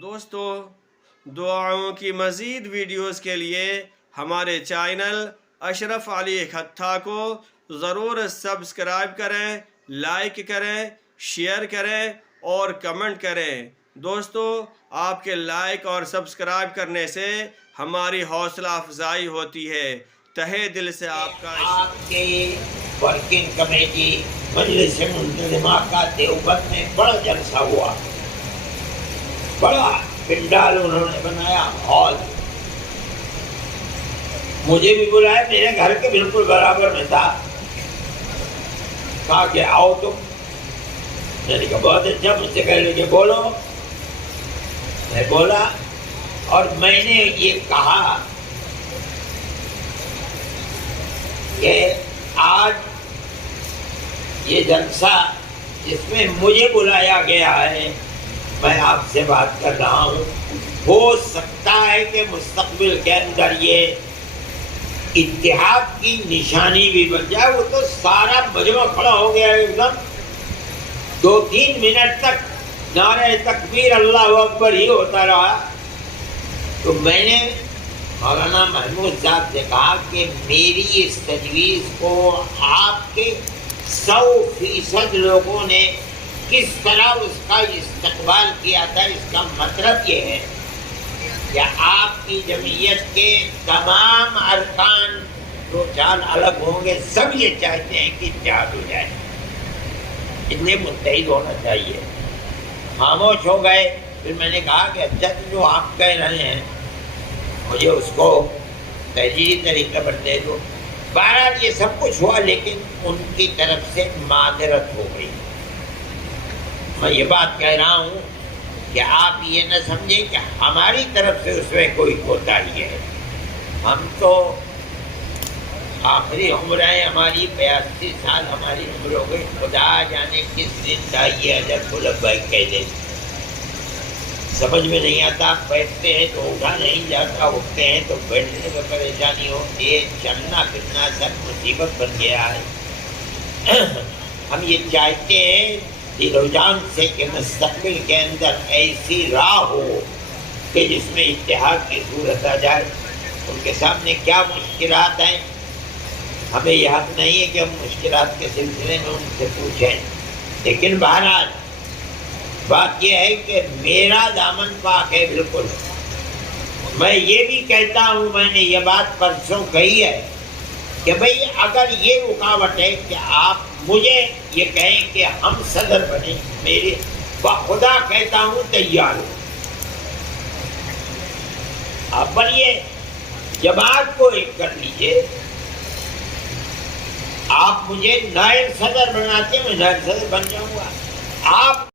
دوستو، دعاؤں کی مزید ویڈیوز کے لیے ہمارے چینل اشرف علی خطہ کو ضرور سبسکرائب کریں، لائک کریں، شیئر کریں اور کمنٹ کریں۔ دوستو، آپ کے لائک اور سبسکرائب کرنے سے ہماری حوصلہ افزائی ہوتی ہے۔ تہہ دل سے آپ کے ورکنگ کمیٹی مجلس منتظمہ کا دیوبند میں بڑا جلسہ ہوا، بڑا پنڈال انہوں نے بنایا، ہال۔ مجھے بھی بلایا، میرے گھر کے بالکل برابر میں تھا۔ کہا کہ آؤ تم۔ میں نے کہا بہت اچھا، مجھ سے کہنے کہ بولو۔ میں بولا اور میں نے یہ کہا کہ آج یہ جلسہ جس میں مجھے بلایا گیا ہے، میں آپ سے بات کر رہا ہوں، ہو سکتا ہے کہ مستقبل کے اندر یہ اتحاد کی نشانی بھی بن جائے۔ وہ تو سارا مجمع کھڑا ہو گیا ایک دم، 2-3 منٹ تک نعرہ تکبیر اللہ اکبر ہی ہوتا رہا۔ تو میں نے مولانا محمود صاحب سے کہا کہ میری اس تجویز کو آپ کے 100% لوگوں نے کس طرح اس کا استقبال کیا تھا، اس کا مطلب یہ ہے کہ آپ کی جمعیت کے تمام ارکان دو چال الگ ہوں گے، سب یہ چاہتے ہیں کہ اتحاد ہو جائے، اتنے متحد ہونا چاہیے۔ خاموش ہو گئے۔ پھر میں نے کہا کہ اچھا جو آپ کہہ رہے ہیں مجھے اس کو تحریری طریقے پر دے دو۔ بہرحال یہ سب کچھ ہوا، لیکن ان کی طرف سے معذرت ہو گئی۔ میں یہ بات کہہ رہا ہوں کہ آپ یہ نہ سمجھیں کہ ہماری طرف سے اس میں کوئی کوتاہی ہے۔ ہم تو آخری عمر ہے ہماری، 82 سال ہماری عمر ہو گئی، خدا جانے کس دن دائیے حضرت غلب بھائی کہہ دیں، سمجھ میں نہیں آتا۔ بیٹھتے ہیں تو اٹھا نہیں جاتا، اٹھتے ہیں تو بیٹھنے میں پریشانی ہوتی ہے، چلنا پھرنا سب مصیبت بن گیا ہے۔ ہم یہ چاہتے ہیں دل و جان سے کہ مستقبل کے اندر ایسی راہ ہو کہ جس میں اتحاد کی صورت آ جائے۔ ان کے سامنے کیا مشکلات ہیں، ہمیں یہ حق نہیں ہے کہ ہم مشکلات کے سلسلے میں ان سے پوچھیں، لیکن بہرحال بات یہ ہے کہ میرا دامن پاک ہے بالکل۔ میں یہ بھی کہتا ہوں، میں نے یہ بات پرسوں کہی ہے کہ بھئی اگر یہ رکاوٹ ہے کہ آپ مجھے یہ کہیں کہ ہم صدر بنیں، میرے بخدا کہتا ہوں تیار ہوں۔ آپ بنیے، جماعت کو ایک کر لیجئے۔ آپ مجھے نائب صدر بناتے، میں نائب صدر بن جاؤں گا۔ آپ